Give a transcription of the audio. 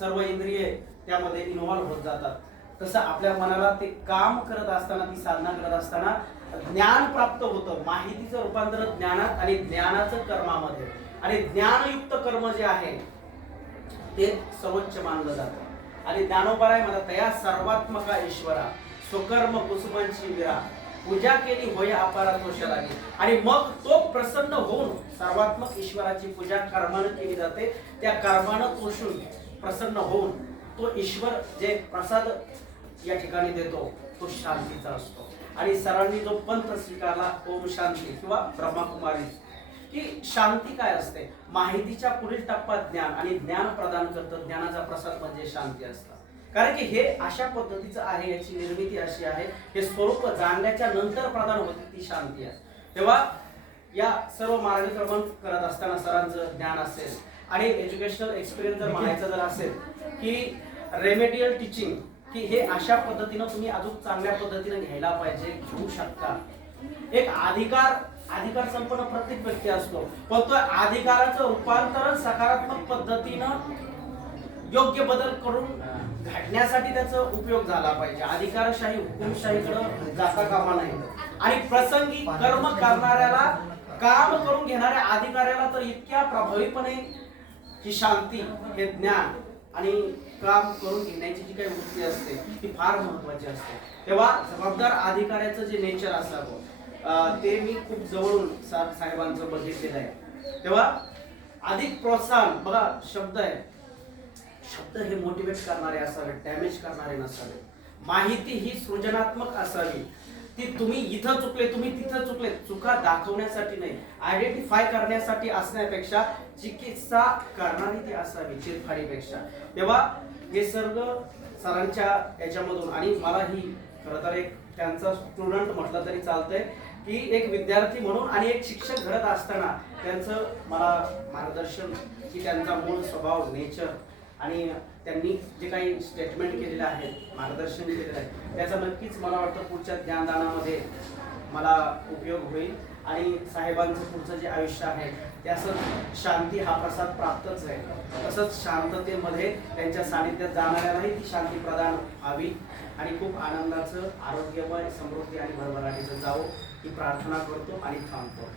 सर्व इंद्रिये त्यामध्ये इन्व्हॉल्व होत जातात. तसं आपल्या मनाला ते काम करत असताना, ती साधना करत असताना ज्ञान प्राप्त होतं. माहितीचं रूपांतर ज्ञानात आणि ज्ञानाचं कर्मामध्ये. आणि ज्ञानयुक्त कर्म जे आहे ते सर्वोच्च मानलं जातं. आणि ज्ञानोबराय म्हणतात, तया सर्वात्मका ईश्वरा स्वकर्म कुसुमांची विरा पूजा केली होय अपारा तोषा लागे. आणि मग तो प्रसन्न होऊन सर्वात्मक ईश्वराची पूजा कर्मानं केली जाते. त्या कर्मानं तोषून प्रसन्न होऊन तो ईश्वर जे प्रसाद या ठिकाणी देतो तो शांतीचा असतो. आणि सरांनी जो पंथ स्वीकारला ओम शांती किंवा ब्रह्मकुमारी, की शांती काय असते, माहितीच्या पुढील टप्पा ज्ञान, आणि ज्ञान प्रदान करतं. ज्ञानाचा प्रसाद म्हणजे शांती असतं. कारण की हे अशा पद्धतीचं आहे, याची निर्मिती अशी आहे, हे स्वरूप जाणल्याच्या नंतर प्रदान होते ती शांती आहे. तेव्हा या सर्व मार्गक्रमण करत असताना सरांचं ज्ञान असेल आणि एज्युकेशनल एक्सपिरियन्स जर म्हणायचं जर असेल की रेमेडियल टीचिंग, की हे अशा पद्धतीनं तुम्ही अजून चांगल्या पद्धतीने घ्यायला पाहिजे, घेऊ शकता. एक अधिकार संपन्न प्रत्येक व्यक्ती असतो, पण तो अधिकाराचं रूपांतरण सकारात्मक पद्धतीनं योग्य बदल करून घडण्यासाठी त्याचा उपयोग झाला पाहिजे. अधिकारशाही हुकुमशाहीकडे जाता कामा नाही. आणि प्रसंगी कर्म करणाऱ्याला, काम करून घेणाऱ्या अधिकाऱ्याला तर इतक्या प्रभावीपणे ही शांती, हे ज्ञान आणि काम करून घेण्याची जी काही वृत्ती असते ती फार महत्वाची असते. तेव्हा जबाबदार अधिकाऱ्याचं जे नेचर असावं ते मी खूप जवळून साहेबांचं बघितलेलं आहे. तेव्हा अधिक प्रोत्साहन, बघा शब्द आहे, शब्द हे मोटिवेट करणारे असावे, डॅमेज करणारे नसावे. माहिती ही सृजनात्मक असावी. ती तुम्ही इथं चुकले, तुम्ही तिथं चुकले, चुका दाखवण्यासाठी नाही, आयडेंटिफाय करण्यासाठी असण्यापेक्षा चिकित्सा करणारी ती असावी, चिरफाडीपेक्षा. तेव्हा हे सर्व सरांच्या याच्यामधून, आणि मलाही खरं तर एक त्यांचा स्टुडंट म्हटलं तरी चालतंय, की एक विद्यार्थी म्हणून आणि एक शिक्षक घडत असताना त्यांचं मला मार्गदर्शन, की त्यांचा मूळ स्वभाव, नेचर, आणि त्यांनी जे काही स्टेटमेंट केलेलं आहे, मार्गदर्शन केलेलं आहे, त्याचा नक्कीच मला वाटतं पुढच्या ज्ञानदानामध्ये मला उपयोग होईल. आणि साहेबांचं पुढचं जे आयुष्य आहे ते असं शांती हा प्रसाद प्राप्तच आहे. तसंच शांततेमध्ये त्यांच्या सानिध्यात जाणाऱ्यालाही ती शांती प्रदान व्हावी आणि खूप आनंदाचं, आरोग्यमय, समृद्धी आणि भरभराटीचं जावो ही प्रार्थना करतो आणि थांबतो.